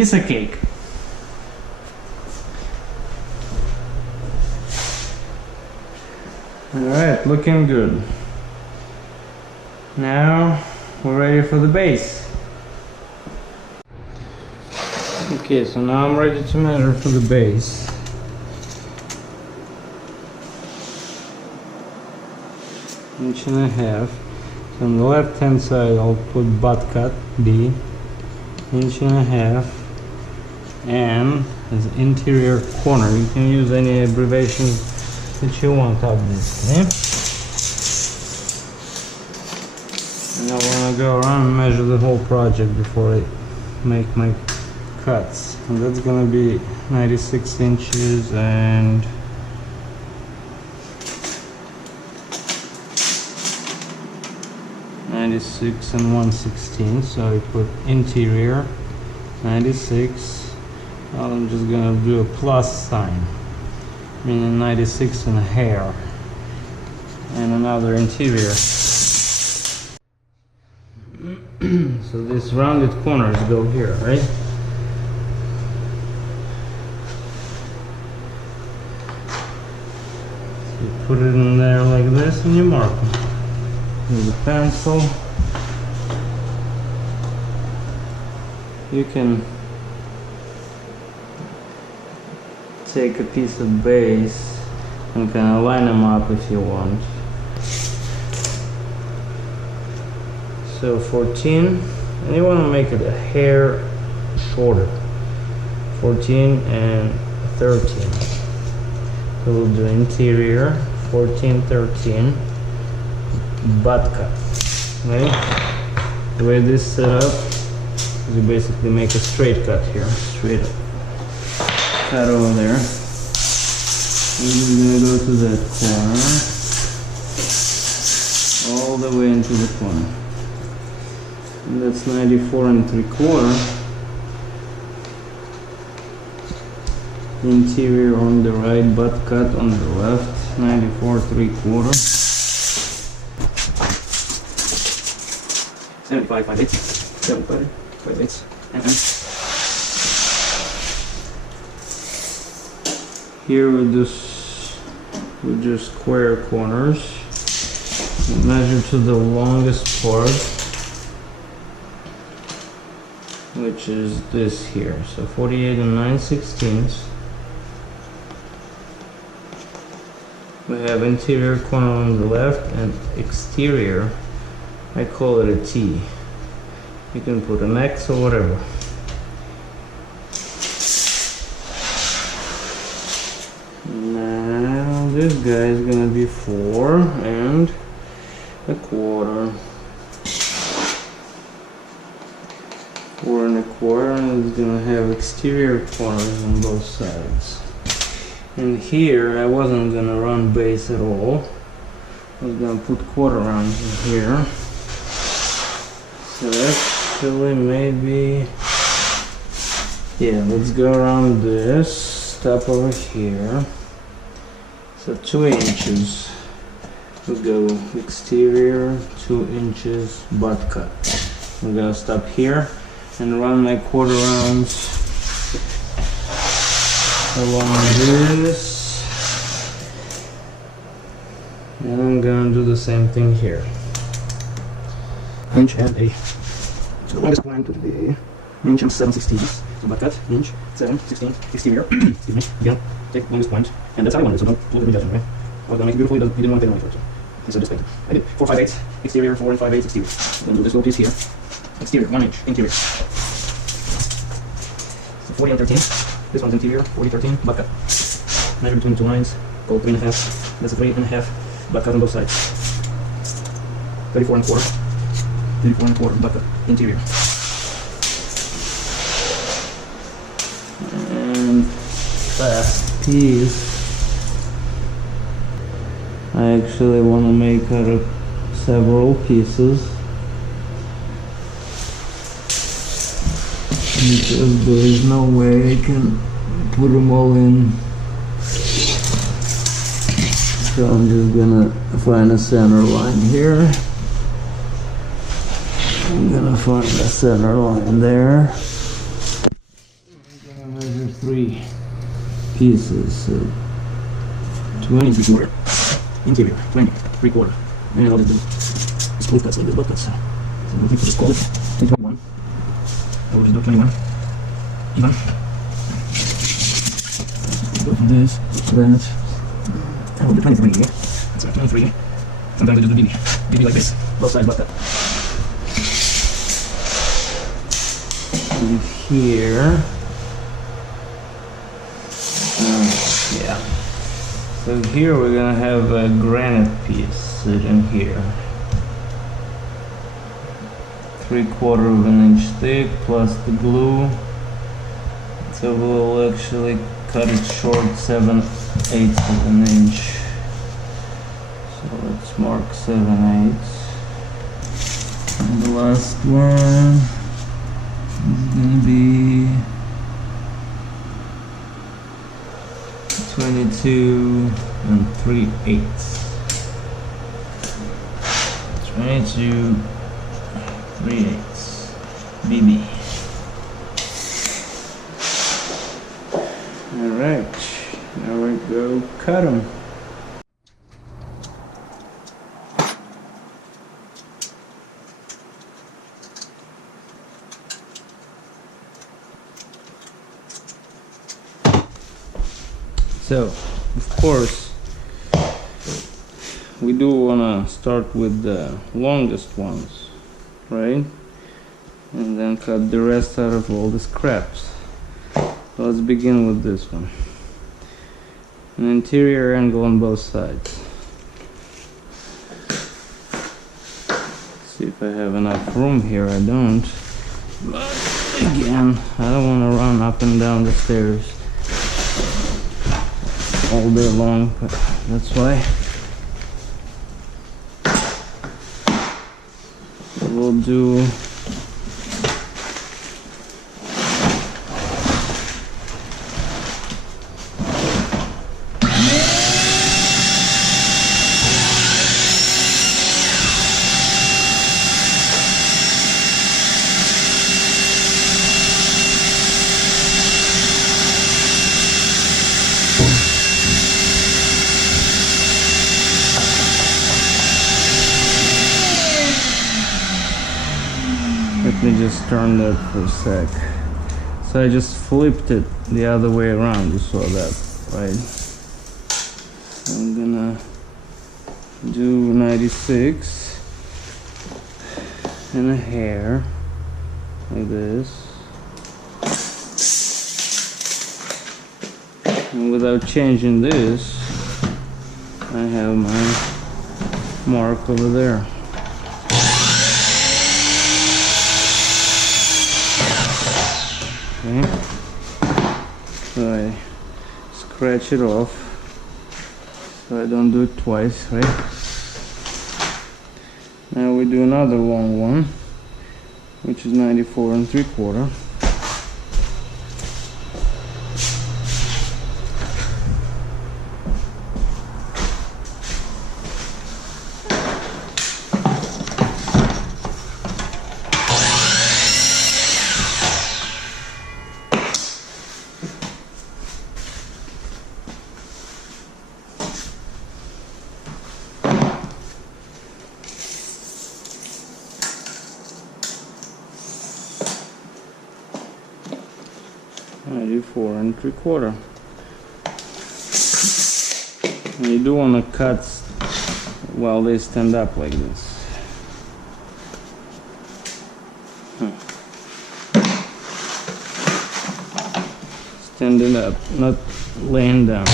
Piece of cake. Alright, looking good. Now we're ready for the base. Okay, so now I'm ready to measure for the base. Inch and a half. So on the left hand side I'll put butt cut B, inch and a half, and as interior corner. You can use any abbreviation that you want, obviously. And I want to go around and measure the whole project before I make my cuts. And that's gonna be 96 inches and 96 and 1/16. So I put interior 96. I'm just gonna do a plus sign, meaning 96 and a hair, and another interior. So these rounded corners go here, right? So you put it in there like this and you mark them with a pencil. You can take a piece of base and kind of line them up if you want. So 14, and you want to make it a hair shorter. 14 and 13. So we'll do interior 14, 13, butt cut. Right? The way this is set up is you basically make a straight cut here, straight up. Cut over there. And we're gonna go to that corner, all the way into the corner. And that's 94 3/4. Interior on the right, butt cut on the left, 94 3/4. 75 5/8, 75 5/8, and here we do square corners. Measure to the longest part, which is this here. So 48 and 9/16. We have interior corner on the left and exterior, I call it a T. You can put an X or whatever. Now this guy is gonna be 4 1/4. 4 1/4, and it's gonna have exterior corners on both sides. And here I wasn't gonna run base at all. I was gonna put quarter rounds in here. So actually maybe, yeah, let's go around this, stop over here. So 2 inches. We'll go exterior, 2 inches, butt cut. I'm gonna stop here and run my quarter rounds along this, and I'm gonna do the same thing here. Inch and a, so the longest point would be inch and 7/16. So butt cut, inch, 7/16, exterior, excuse me, again, take the longest point, and that's how I wanted it, so don't look at me judging, right? I was gonna make it beautiful, you didn't want to take away from it, so this way. I did 4 5/8, exterior, 4 5/8, exterior. I'm gonna do this little piece here, exterior, 1 inch, interior. So 40 and 13. This one's interior, 40, 13, butt cut. Measure between the 2 lines, go 3 1/2, that's a 3 1/2, butt cut on both sides. 34 1/4, 34 1/4, butt cut, interior. And last piece, I actually want to make out of several pieces, because there is no way I can put them all in. So I'm just gonna find a center line here. I'm gonna find a center line there. 3 pieces, so 20 3/4 interior, 20 3/4, and I'll do split cuts like this, butt cuts. So I'm looking for this quality. 21. I will just do 21. Even. Go from this to that. I will do 23 here. That's right, 23. Sometimes I just do BB like this, both sides butt cut. And here. Yeah. So here we're gonna have a granite piece sitting here. 3/4 of an inch thick plus the glue. So we'll actually cut it short 7/8 of an inch. So let's mark 7/8. And the last one is gonna be 22 3/8. 22 3/8 BB. Alright, now we go cut them. So, of course, we do want to start with the longest ones, right? And then cut the rest out of all the scraps. So let's begin with this one. An interior angle on both sides. See if I have enough room here. I don't. But again, I don't want to run up and down the stairs all day long, but that's why we'll do let me just turn that for a sec. So I just flipped it the other way around, you saw that, right? So I'm gonna do 96 and a hair, like this. And without changing this, I have my mark over there. Okay, so I scratch it off so I don't do it twice, right? Now we do another long one, which is 94 3/4. do 4 3/4. And you do want to cut while they stand up like this. Standing up, not laying down.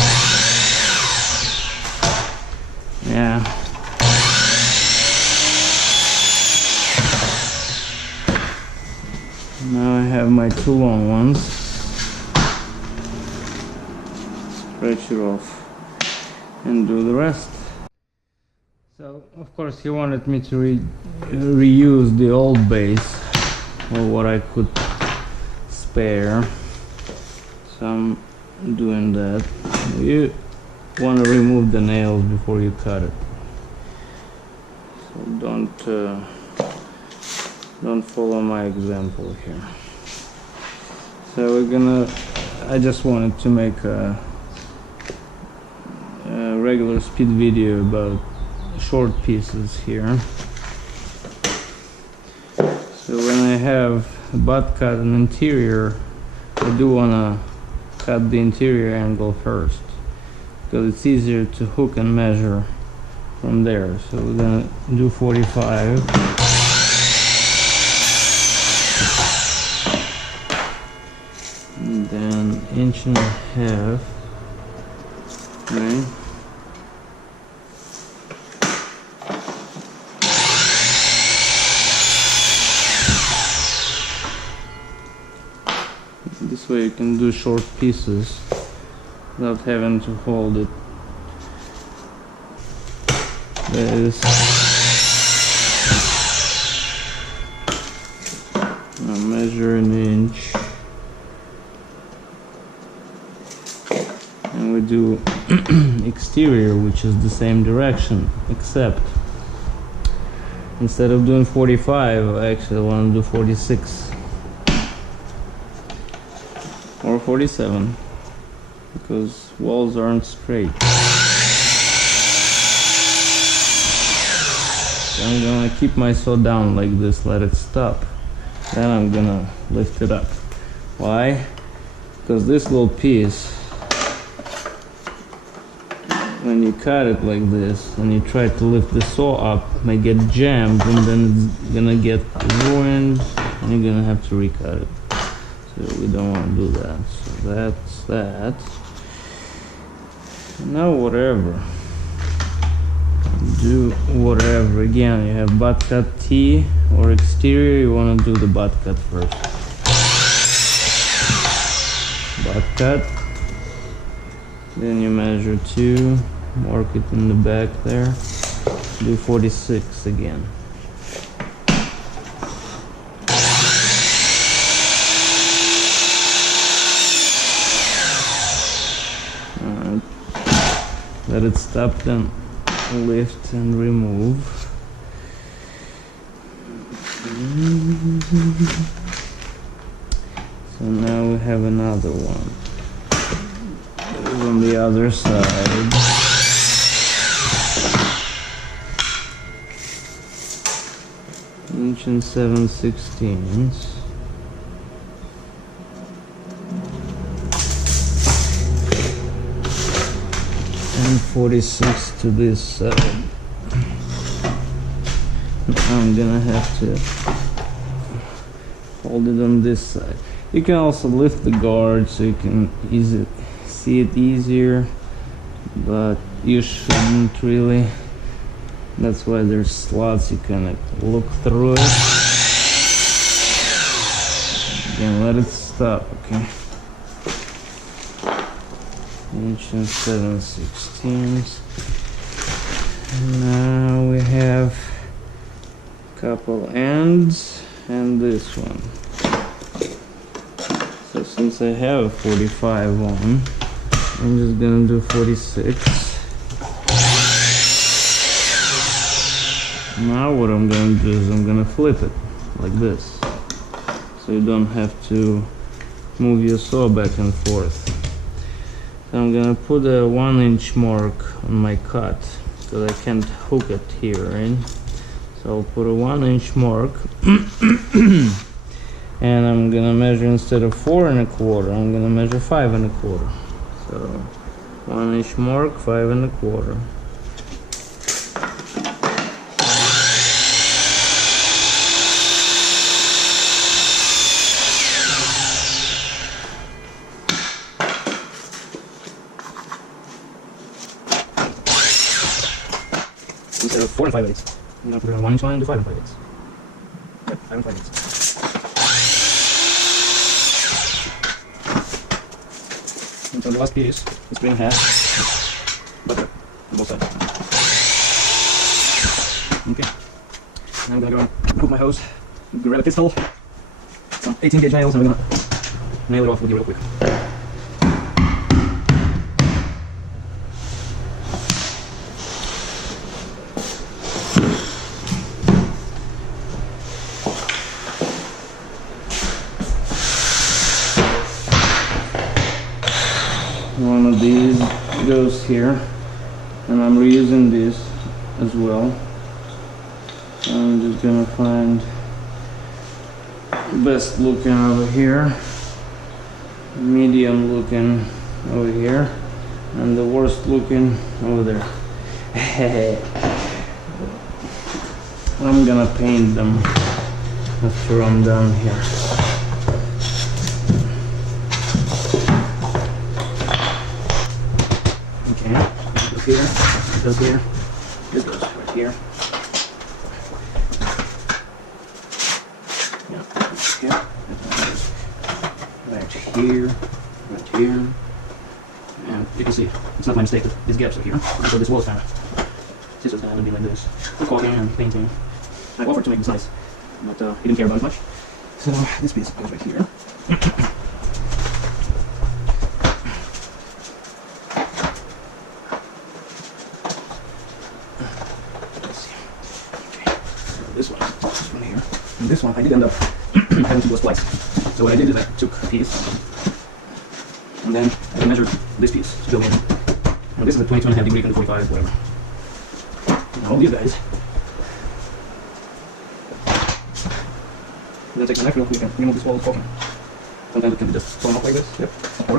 Yeah. Now I have my two long ones. Stretch it off and do the rest. So of course he wanted me to reuse the old base, or what I could spare. So I'm doing that. You want to remove the nails before you cut it. So don't follow my example here. So we're gonna I just wanted to make a regular speed video about short pieces here. So when I have a butt cut and interior, I do want to cut the interior angle first, because it's easier to hook and measure from there. So we're gonna do 45. And then 1.5 inches, right? This way you can do short pieces without having to hold it. This. Now measure 1 inch. And we do exterior, which is the same direction, except instead of doing 45, I actually want to do 46 or 47, because walls aren't straight. So I'm gonna keep my saw down like this, let it stop, then I'm gonna lift it up. Why? Because this little piece, when you cut it like this and you try to lift the saw up, may get jammed, and then it's gonna get ruined and you're gonna have to recut it. So we don't want to do that. So that's that. Now whatever. Do whatever. Again, you have butt cut T or exterior, you want to do the butt cut first. Butt cut. Then you measure 2, mark it in the back there. Do 46 again. Let it stop, then lift and remove. So now we have another one. On the other side. Inch and 7/16. And 46 to this side. I'm gonna have to hold it on this side. You can also lift the guard so you can see it easier, but you shouldn't really. That's why there's slots, you can look through it. Again, let it stop, okay? Inch and 7/16. Now we have a couple ends and this one. So since I have a 45 on, I'm just gonna do 46. Now what I'm gonna do is I'm gonna flip it like this, so you don't have to move your saw back and forth. So I'm gonna put a 1 inch mark on my cut, because I can't hook it here, right? So I'll put a 1 inch mark and I'm gonna measure, instead of 4 1/4, I'm gonna measure 5 1/4. So 1 inch mark, 5 1/4. Instead of 4 5/8, I'm gonna put a 1 inch line and do 5 5/8. Okay, 5 5/8. And so the last piece is 3.5, but on both sides. Okay. Now I'm gonna go and hook my hose, grab a pistol, some 18 gauge nails, and we're gonna nail it off with you real quick. here, and I'm reusing this as well. I'm just gonna find best looking over here, medium looking over here, and the worst looking over there. I'm gonna paint them after I'm done here. Okay, it goes here, it goes here, it goes right here. Yeah, right here, right here. And you can see, it's not my mistake that these gaps are here. So this wall is kind of, this is going to be like this. For caulking and painting. I offered to make this nice, but he didn't care about it much. So this piece goes right here. Let's see. Okay. So this one here. And this one I did end up having to go twice. So what I did is I took a piece and then I measured this piece to go in. And this is a 22.5 degree and 45, whatever. Now all these guys. Then take the knife, we can remove this wall of caulking. Sometimes it can be just thrown off like this. Yep. Or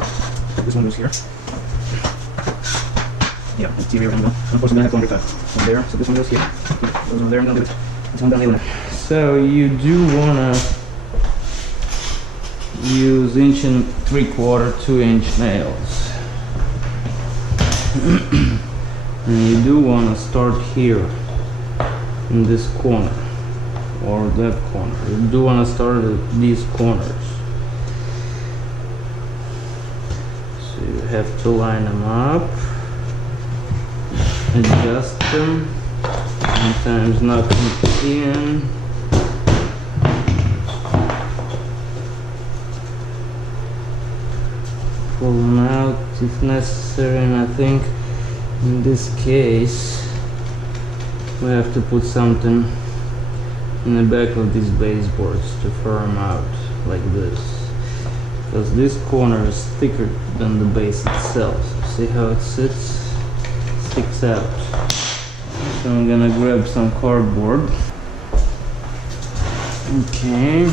this one goes here. Yeah, exterior angle. Unfortunately I have to undercut from there, so this one goes here. Goes on there and then this one down here. So you do wanna use 1 3/4, 2-inch nails. And you do want to start here in this corner or that corner. You do want to start at these corners. So you have to line them up, adjust them, sometimes knock them in. Pull them out if necessary, and I think in this case we have to put something in the back of these baseboards to firm out like this, because this corner is thicker than the base itself. See how it sticks out. So I'm gonna grab some cardboard. Okay.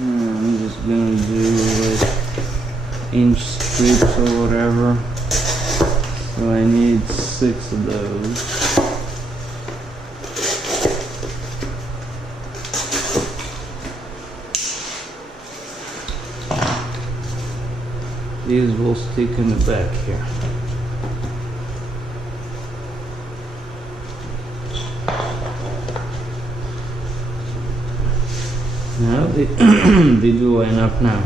I'm just gonna do like inch strips or whatever. So I need 6 of those. These will stick in the back here. Now they, they do line up now.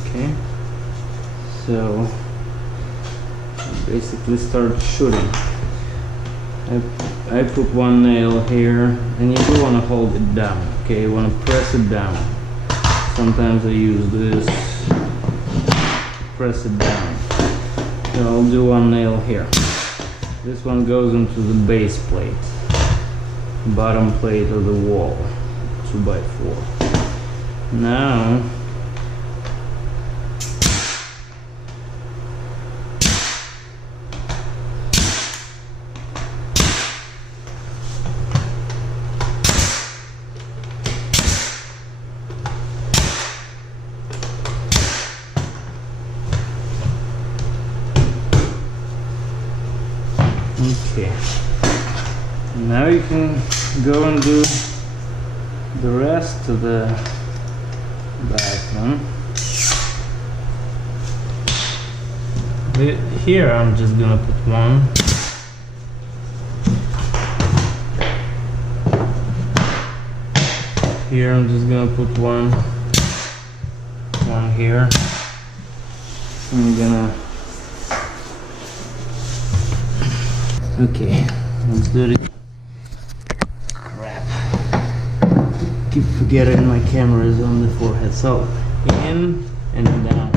Okay, so basically start shooting. I put one nail here, and you do want to hold it down. Okay, you want to press it down. Sometimes I use this. Press it down. So I'll do one nail here. This one goes into the base plate, bottom plate of the wall, 2x4. Now okay. Now you can go and do the rest of the bathroom. Here I'm just gonna put one. Here I'm just gonna put one here. I'm gonna, okay, let's do it. Crap, keep forgetting my camera is on the forehead. So in and down,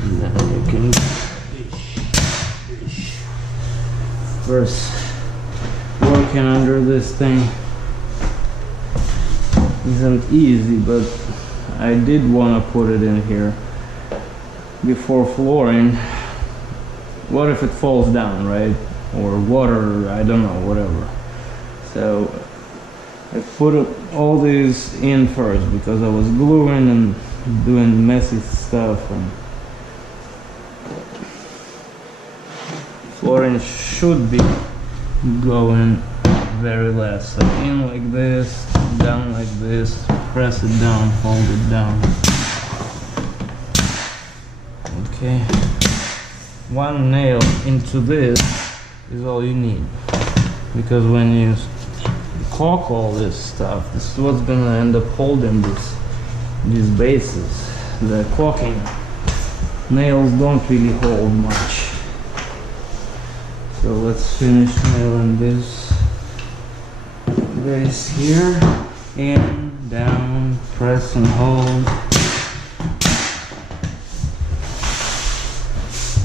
and then you can first working under this thing. isn't easy, but I did want to put it in here before flooring. What if it falls down, right? Or water, I don't know, whatever. So I put all these in first because I was gluing and doing messy stuff, and flooring should be going very last. So in like this, down like this, press it down, hold it down. Okay, one nail into this is all you need, because when you caulk all this stuff, this is what's gonna end up holding these bases. The caulking nails don't really hold much. So let's finish nailing this base here. In, down, press and hold.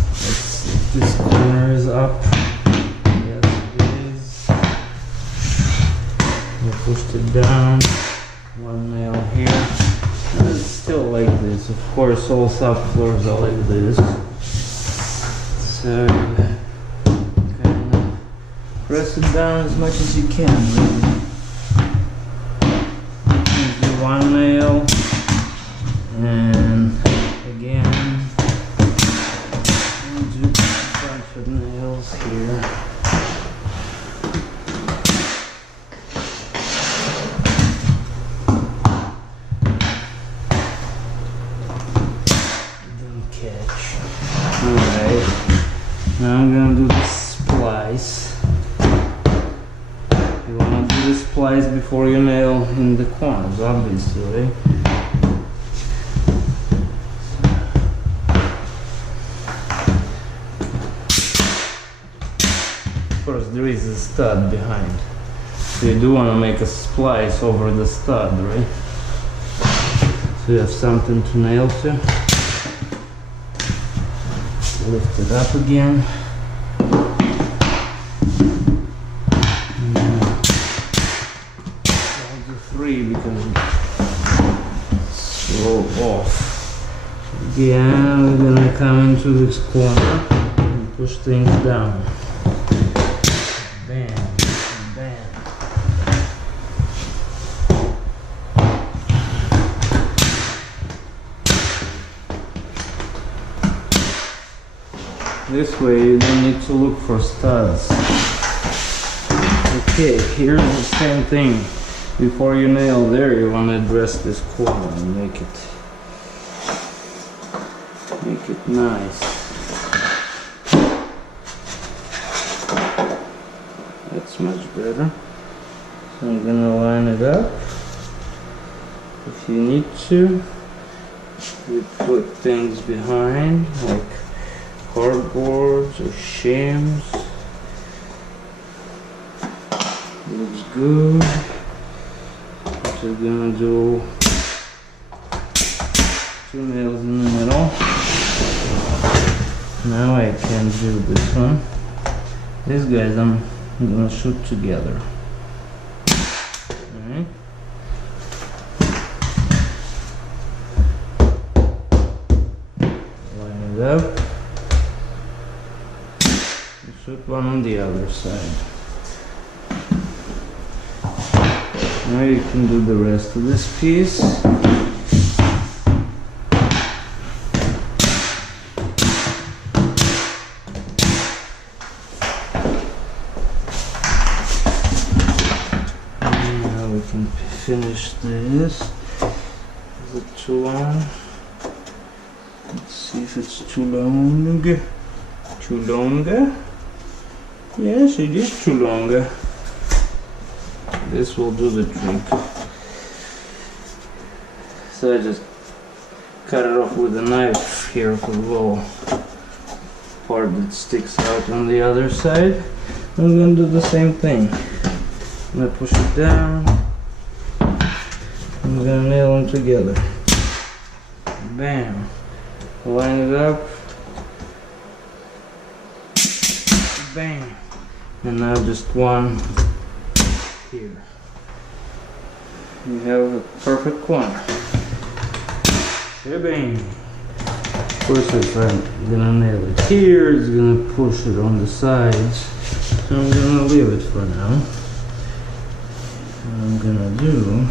Let's see if this corner is up. Yes, it is. We pushed it down. One nail here. And it's still like this. Of course, all subfloors are like this. So kind of press it down as much as you can, really. One nail, and again we'll do a bunch of nails here. Didn't catch. Alright, now I'm gonna do the splice. You want to do the splice before you nail in the corners, obviously. Of course, there is a stud behind, so you do want to make a splice over the stud, right? So you have something to nail to. Lift it up again. Because it's rolled off. Again, we're gonna come into this corner and push things down. Bam, bam. This way you don't need to look for studs. Okay, here's the same thing. Before you nail there, you want to address this corner and make it nice. That's much better. So I'm gonna line it up. If you need to, you put things behind like cardboards or shims. Looks good. We're gonna do 2 nails in the middle. Now I can do this one. These guys I'm gonna shoot together. Alright. Line it up. And shoot one on the other side. Now you can do the rest of this piece. And now we can finish this. Is it too long? Let's see if it's too long. Too long? Yes, it is too long. This will do the trick. So I just cut it off with a knife here for the little part that sticks out on the other side. I'm going to do the same thing. I'm going to push it down. I'm going to nail them together. Bam. Line it up. Bam. And now just one here. you have a perfect corner. Shebang! First, if I'm gonna nail it here, it's gonna push it on the sides. So I'm gonna leave it for now. What I'm gonna do,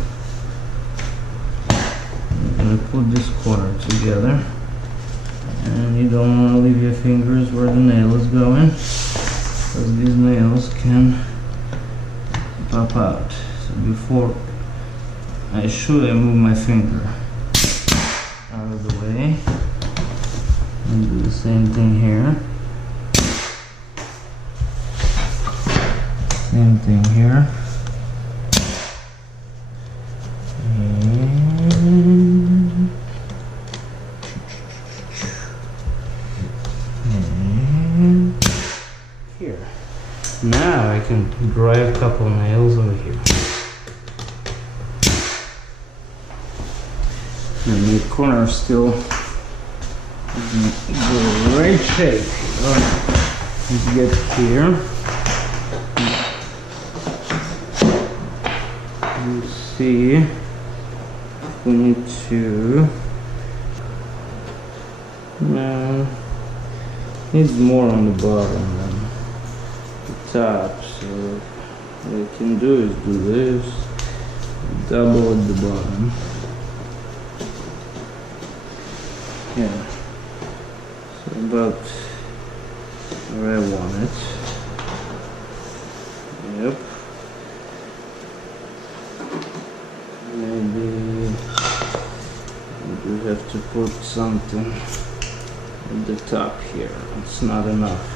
I'm gonna put this corner together. And you don't want to leave your fingers where the nail is going, because these nails can pop out. So before I shoot, I move my finger out of the way. And do the same thing here. Same thing here. And here. Now I can drive a couple nails over here. And the corner still in great shape. Alright, let's get here. You see, we need to needs more on the bottom than the top. So what I can do is do this, double at the bottom. Yeah. About where I want it. Yep. Maybe we do have to put something at the top here. It's not enough.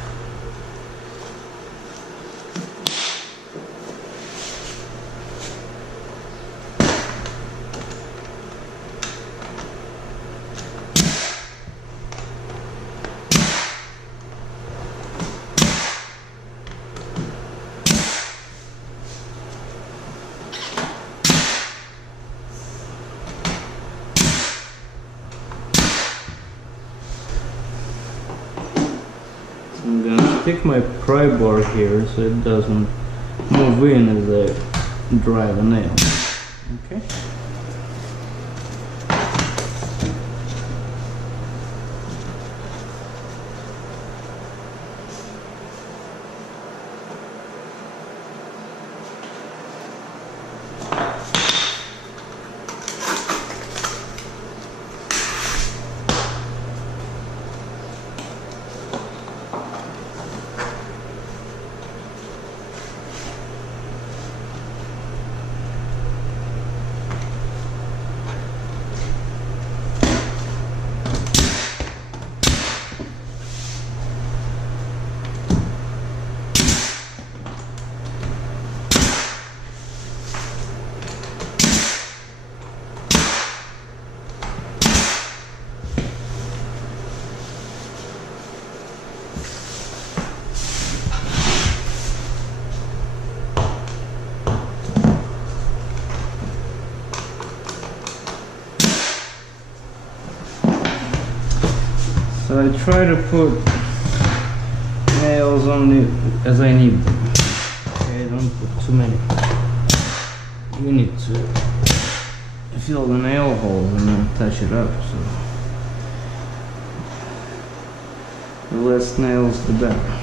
I'm gonna stick my pry bar here so it doesn't move in as I drive a nail. Okay. So I try to put nails on it as I need them. Okay, don't put too many. You need to fill the nail hole and then touch it up. So the less nails, the better.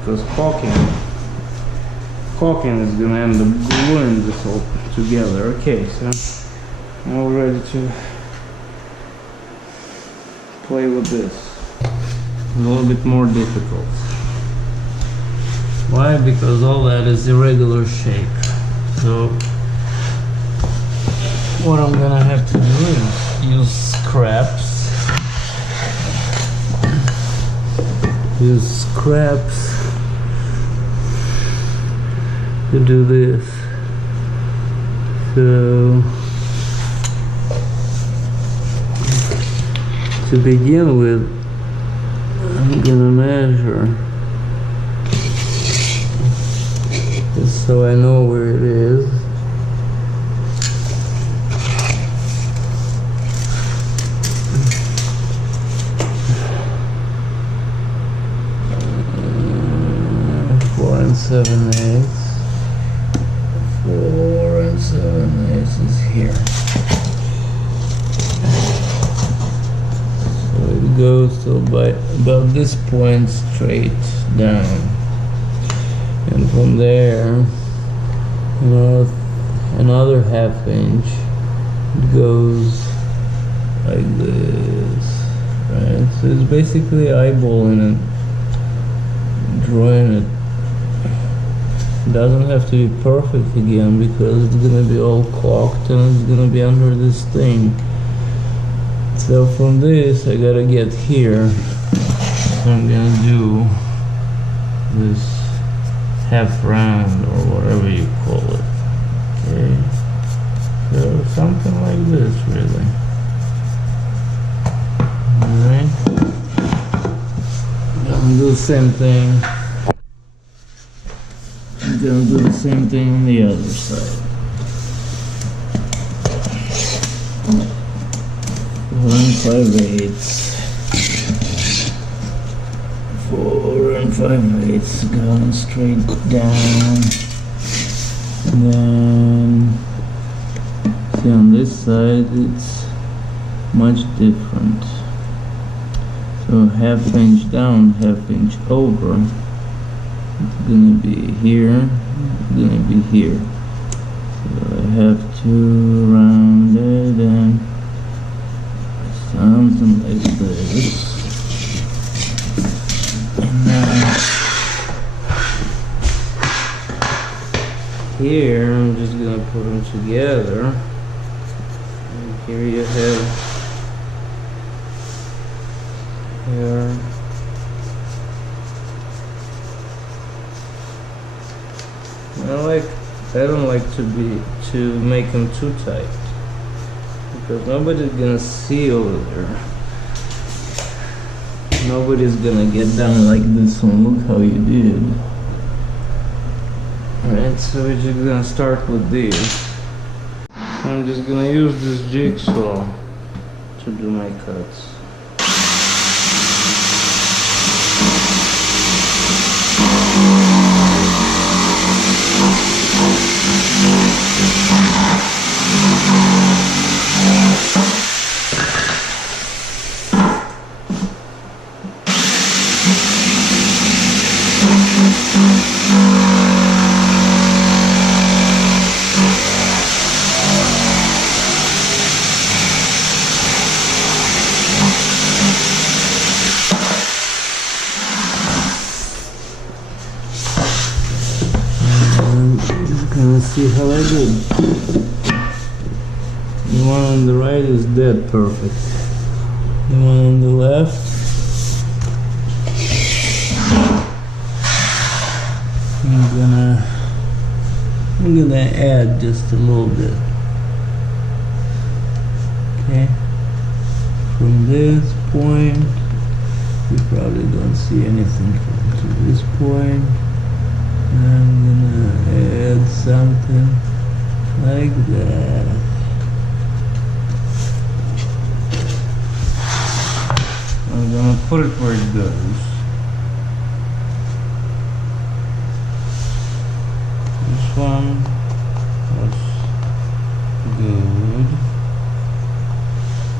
Because caulking is gonna end up gluing this all together. Okay, so I'm all ready to play with this. A little bit more difficult. Why? Because all that is irregular shape. So what I'm gonna have to do is use scraps. To do this. So to begin with, I'm gonna measure just so I know where it is. Four and 7/8. 4 is here. So it goes till by about this point straight down, and from there, you know, another ½ inch. It goes like this, right? So it's basically eyeballing it, drawing it. It doesn't have to be perfect again because it's gonna be all cocked and it's gonna be under this thing. So from this I gotta get here. So I'm gonna do this half round or whatever you call it. Okay. So something like this, really. Alright. Gonna do the same thing. I'm gonna do the same thing on the other side. 4 5/8. 4 5/8 going straight down. And then see on this side it's much different. So ½ inch down, ½ inch over. It's gonna be here, it's gonna be here. So I have to round it and something like this. And now here I'm just gonna put them together. And here you have here. I don't like to make them too tight because nobody's gonna see over there. Nobody's gonna get down like this one. Look how you did. Alright, so we're just gonna start with these. I'm just gonna use this jigsaw to do my cuts. See how I did. The one on the right is dead perfect. The one on the left, I'm gonna add just a little bit. Okay. From this point, you probably don't see anything to this point. I'm gonna add something like that. I'm gonna put it where it goes. This one was good.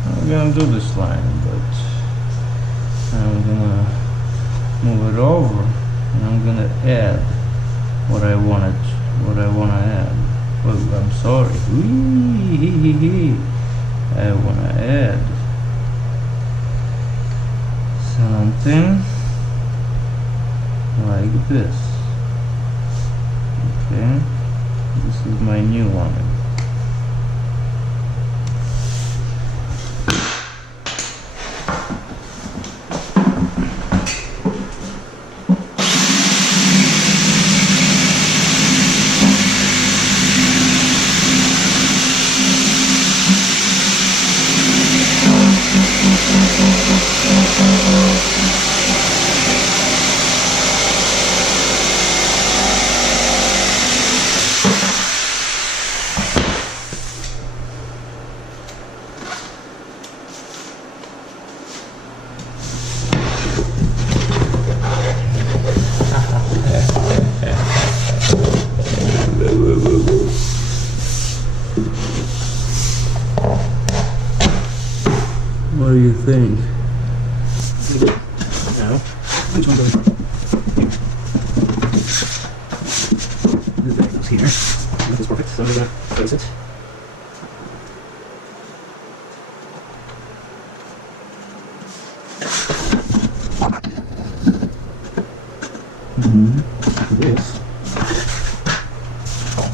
I'm gonna do this line, but I'm gonna move it over and I'm gonna add what I want to add. Oh, I'm sorry. I want to add something like this. Okay, this is my new one. What do you think? Pretty good. Now, which one goes on? This guy goes here. This is perfect, so I'm gonna place it. This.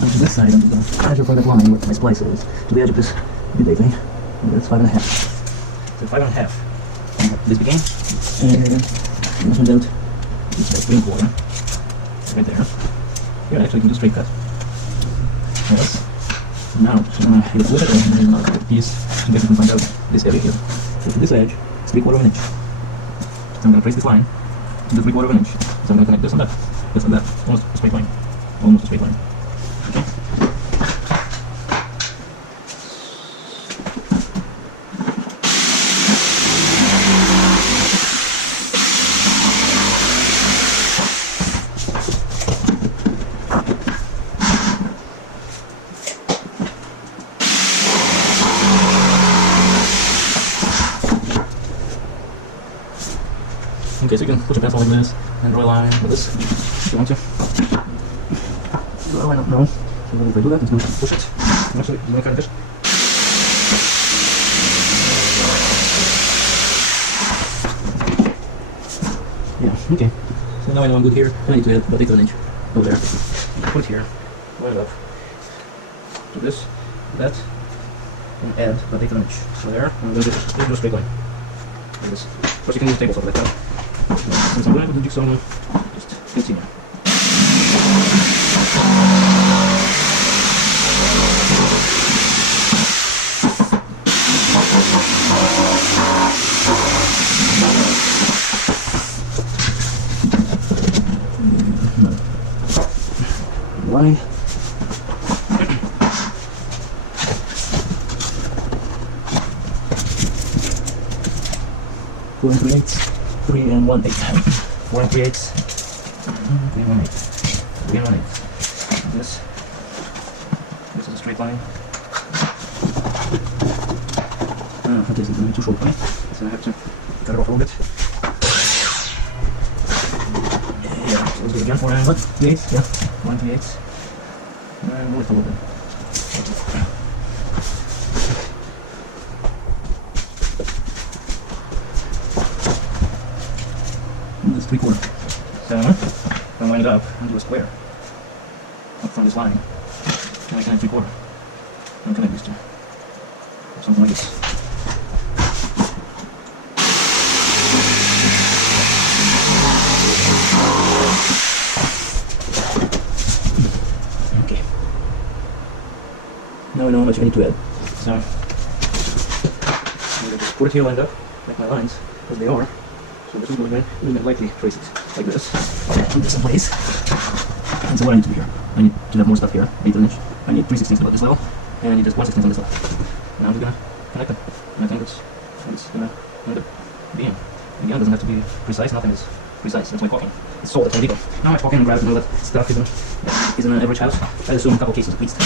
And to this side, I'm going to measure for that line what my splice is. To the edge of this bidet thing. And that's 5.5. So 5.5. This begin. And this one out. It's like 3/4. Right there. Here, actually, you can do straight cut. Yes. Now, I'm going to hit it with it, and then I'll cut the piece in case you can find out this area here. So to this edge, it's 3/4 inch. So I'm going to trace this line to the 3/4 inch. So I'm going to connect this and that. This and that. Almost a straight line. Almost a straight line. Okay. Okay, so you can put your pencil like this and draw a line with this if you want to. Draw a line up now. So if I do that, it's going to push it. Actually, it's going to cut it. Yeah, okay. So now I know I'm good here. I need to add about 1/8 inch over there. Put it here. Line it up. Do this, that, and add about 1/8 inch. So there, I'm going to do a straight line. Like this. Of course, you can use a table saw like that. Since I'm going to do jigsaw, I'm going to just continue. Line. Four and 3/8, 3 and 1/8, 4 and 3/8, 3 and 1/8, 3 and 1/8. This is a straight line. That isn't going to be too short, right? So I have to cut it off a little bit. Yeah, so let's do it again. 4 and 1/8, yeah, 1 and 3/8, and lift a little bit. This 3/4. So I'm going to line it up and do a square up from this line. And I connect 3/4 and connect these two. Something like this. Okay. Now I know how much I need to add. So I'm going to just put it here lined up, like my lines, as they are. So this is going to lightly trace it like this. Put this in place. And so what I need to do here, I need to have more stuff here, 1/8 inch. I need 3/16 about this level, and I need just 1/16 on this level. Now I'm just going to connect them. And I think it's going to end up being. Again, it doesn't have to be precise, nothing is precise. That's my caulking. It's so that's illegal. Now my caulking grabs know that stuff is in an average house. I assume a couple cases at least.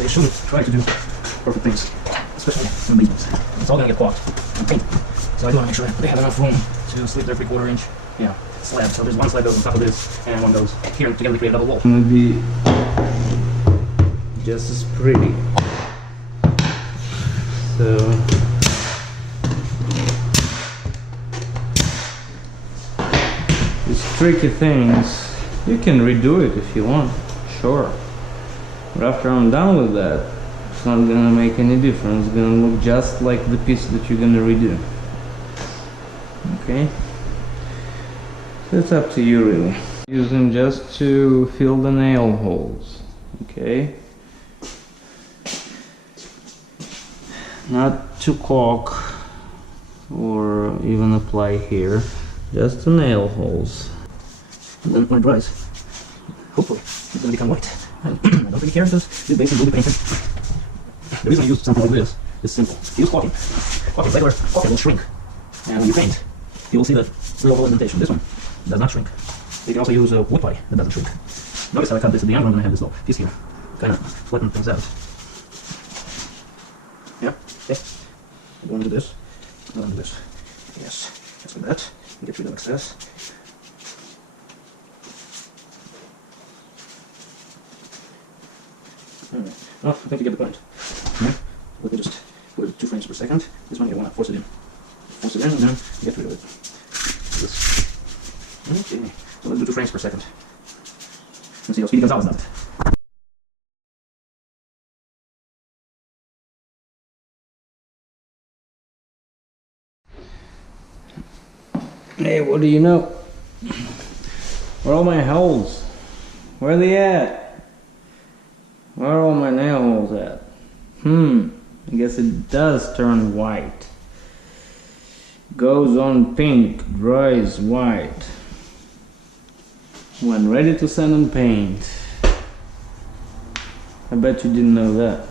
They shouldn't try to do perfect things, especially in basements. It's all gonna get clogged and painted. So I want to make sure they have enough room to slip their 3/4 inch, slab. So there's one slab goes on top of this, and one goes here together to create a double wall. It's gonna be just as pretty. So these tricky things, you can redo it if you want, sure. But after I'm done with that, it's not gonna make any difference. It's gonna look just like the piece that you're gonna redo. Okay? So it's up to you really. Using just to fill the nail holes. Okay? Not to caulk or even apply here. Just the nail holes. And then when it dries, hopefully it's gonna become white. And I don't really care because this base will be painted. The reason I use something like this is simple. Use caulking. Regular caulking will shrink. And when you paint, you will see that little indentation. This one does not shrink. You can also use a wood putty that doesn't shrink. Notice how I cut this at the end. I'm going to have this little piece here, kind of flatten things out. Yeah, okay. I'm going to do this. I'm going to do this. Yes, just like that. Get rid of excess. Alright, well, I think you get the point. Yeah. Let me just put it 2 frames per second. This one you want to force it in. Force it in and then get rid of it. This. Okay, so let's do 2 frames per second. Let's see how Speedy Gonzalez does it. Hey, what do you know? Where are all my holes? Where are they at? Where are all my nail holes at? I guess it does turn white. Goes on pink, dries white. When ready to sand and paint. I bet you didn't know that.